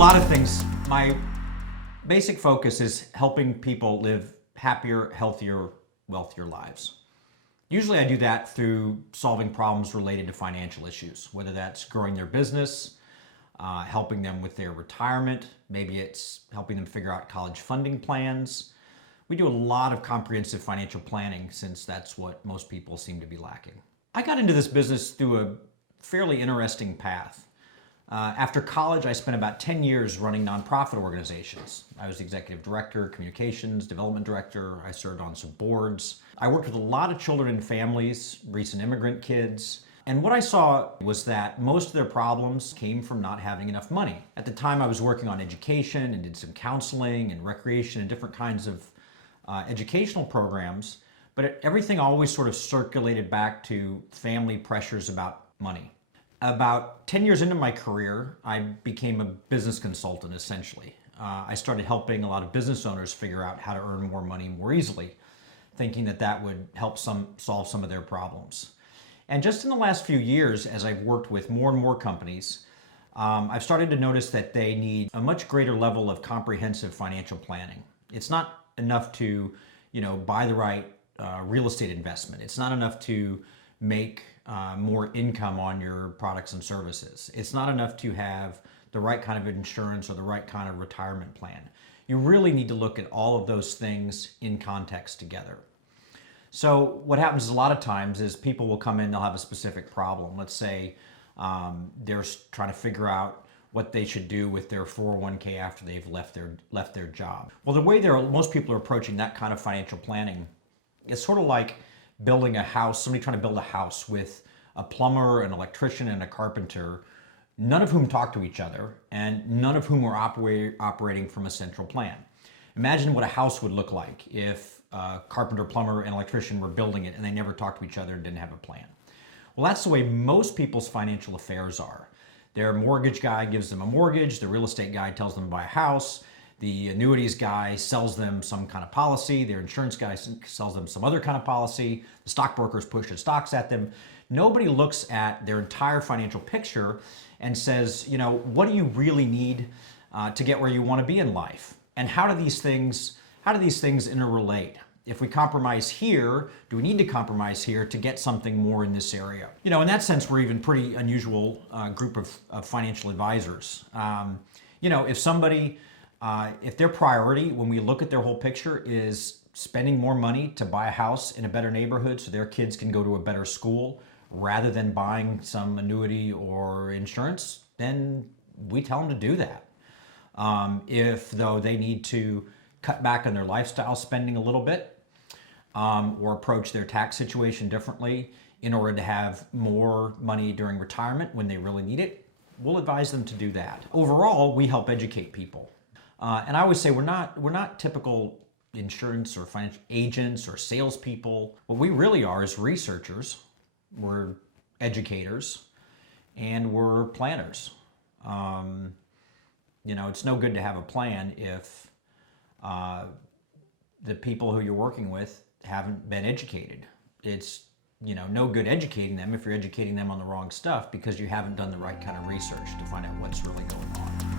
lot of things. My basic focus is helping people live happier, healthier, wealthier lives. Usually I do that through solving problems related to financial issues, whether that's growing their business, helping them with their retirement, maybe it's helping them figure out college funding plans. We do a lot of comprehensive financial planning since that's what most people seem to be lacking. I got into this business through a fairly interesting path. After college, I spent about 10 years running nonprofit organizations. I was the executive director, communications, development director. I served on some boards. I worked with a lot of children and families, recent immigrant kids. And what I saw was that most of their problems came from not having enough money. At the time, I was working on education and did some counseling and recreation and different kinds of educational programs. But everything always sort of circulated back to family pressures about money. About 10 years into my career, I became a business consultant, essentially. I started helping a lot of business owners figure out how to earn more money more easily, thinking that that would help solve some of their problems. And just in the last few years, as I've worked with more and more companies, I've started to notice that they need a much greater level of comprehensive financial planning. It's not enough to, buy the right real estate investment. It's not enough to make more income on your products and services. It's not enough to have the right kind of insurance or the right kind of retirement plan. You really need to look at all of those things in context together. So what happens a lot of times is people will come in, they'll have a specific problem. Let's say they're trying to figure out what they should do with their 401k after they've left their job. Well, the way most people are approaching that kind of financial planning is sort of like building a house, somebody trying to build a house with a plumber, an electrician, and a carpenter, none of whom talk to each other, and none of whom are operating from a central plan. Imagine what a house would look like if a carpenter, plumber, and electrician were building it and they never talked to each other and didn't have a plan. Well, that's the way most people's financial affairs are. Their mortgage guy gives them a mortgage, the real estate guy tells them to buy a house, the annuities guy sells them some kind of policy, their insurance guy sells them some other kind of policy, the stockbrokers push the stocks at them. Nobody looks at their entire financial picture and says, what do you really need to get where you want to be in life? And how do these things interrelate? If we compromise here, do we need to compromise here to get something more in this area? In that sense, we're even pretty unusual group of financial advisors. If their priority, when we look at their whole picture, is spending more money to buy a house in a better neighborhood so their kids can go to a better school rather than buying some annuity or insurance, then we tell them to do that. If, though, they need to cut back on their lifestyle spending a little bit or approach their tax situation differently in order to have more money during retirement when they really need it, we'll advise them to do that. Overall, we help educate people. And I always say we're not typical insurance or financial agents or salespeople. What we really are is researchers. We're educators, and we're planners. It's no good to have a plan if the people who you're working with haven't been educated. It's no good educating them if you're educating them on the wrong stuff because you haven't done the right kind of research to find out what's really going on.